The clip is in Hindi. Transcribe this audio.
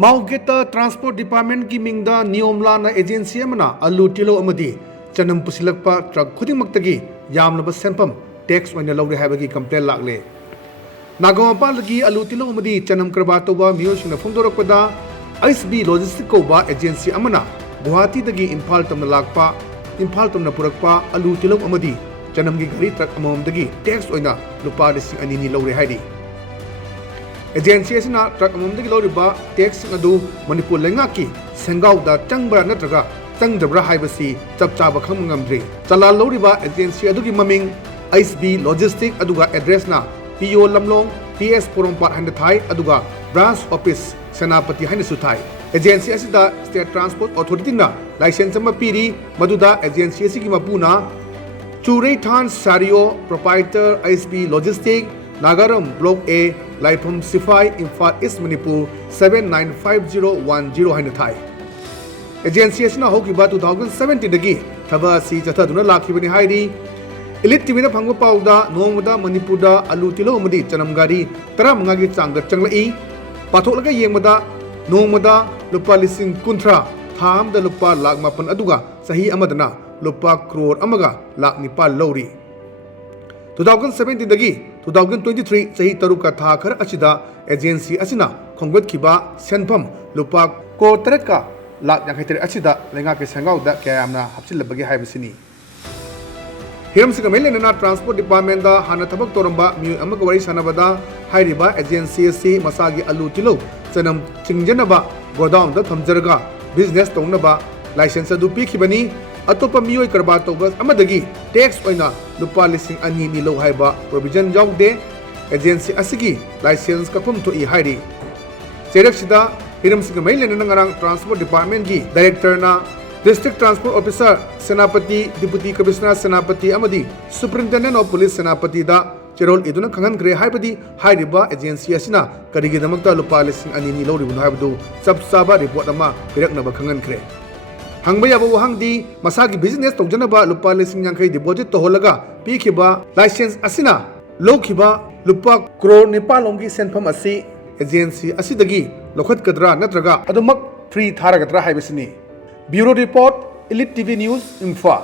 माउगेता ट्रांसपोर्ट डिपार्टमेंट की मिंगदा नियमलाना एजेंसी अमना अलू टिलो अमदी चनम पुसिलकपा ट्रक खुदिमक्तगी यामनबा सेंफम टैक्स ओइना लौरे हाबगी कंप्लेन लागले नागोमपालगी अलू टिलो अमदी चनम करबा तोबा मियोसिंगना फोंदोरकपदा एसबी लॉजिस्टिक कोबा एजेंसी अमना गुवाहाटी दगी इम्फाल तमना लाकपा इम्फाल तमना पुरकपा अलू टिलो अमदी चनम की गरी ट्रक अममदगी टैक्स ओइना लुपा 2,200 लौरे हाइदी एजेंसी असिना ट्रक अममदगी लौरिबा टैक्स अदु मणिपुर लेंगाकी सेंगाउदा चंगब्रा नत्रगा चंगदब्रा हाइबसी चपचाबा खंगमद्री चलाल लौरिबा एजेंसी अदुगी ममिंग एसबी लॉजिस्टिक अदुगा एड्रेसना पीओ लमलोंग पीएस पोरोंपाट हाइन थाई अदुगा ब्रांच ऑफिस सेनापति हाइन सुथाई एजेंसी असिदा स्टेट ट्रांसपोर्ट अथॉरिटीना लाइसेंस अमा पीरी मदुदा एजेंसी असिगी मपुना चुरेथान सारियो proprietor SB logistic Nagaram block A लाइफम सिफाई इम्फाल ईस्ट मणिपुर 795010 हाइन थाई एजेंसी असिना होगिबा 2017 दगी थबा सी चथादुना लाखिबनि हाइरी इलिट टीवी फंग पाउदा नोंगदा मणिपुरदा अलू तिलो अमदी चनम गारी 15 की चांग चंगलई पाथोलगा येंगमदा नोंगमदा लुपा 1,000 थामदा लुपा 1,50,000 अदुगा सही अमदना लुपा crore अमगा 1,9,000 लौरी 2017 दगी 2023 सही तरुका था खर अचिदा एजेंसी असिना खोंगतखिबा सेनफम लुपा crore 3 का 1,53,000 अचिदा लेंगा के संगाउदा कयामना हपचिलबगे हाइबसिनी हिरम सिंह लेना ट्रांसपोर्ट डिपार्टमेंट दा हाना थबक तोरंबा मिउ अमक वरी सनबदा हाइरिबा एजेंसी सी मसागी अलू तिलो चनम चिंगजनबा गोडाउन दा थमजरगा बिजनेस तौनबा लाइसेंस अदु पीखिबनी अतोप मियोय करबा तोबस अमदगी टैक्स ओइना लुपा 2,200 लो हाइबा प्रोविजन याउदे एजेंसी असिगी लाइसेंस कफम तो ई हाइरी चेरक्सिदा हिरम सिंह लेना ngarang ट्रांसपोर्ट डिपार्टमेंट की डायरेक्टर ना डिस्ट्रिक्ट ट्रांसपोर्ट ऑफिसर सेनापति डिप्यूटी कमिश्नर सेनापति अमदी सुपरिटेंडेंट ऑफ पुलिस सेनापति दा चेरोल इदुना खंगनग्रे हाइबदी हाइरिबा एजेंसी असिना करिगिदमक्ता लुपा 2,200 लौरिबुन हाइबदु सबसाबा रिपोर्ट अमा पिरकनबा खंगनग्रे हंगबा याबो वहांगदी मसागी बिजनेस तौजनबा लुपा 2,50,000 डिपॉजिट तोहलगा पीखिबा लाइसेंस असिना लौखिबा लुपा crore 9 सेनफम असि एजेंसी असिदगी लोखतकद्रा नत्रगा अदुमक फ्री थारगद्रा हाइबसिनी bureau report ELITETV news Imphal.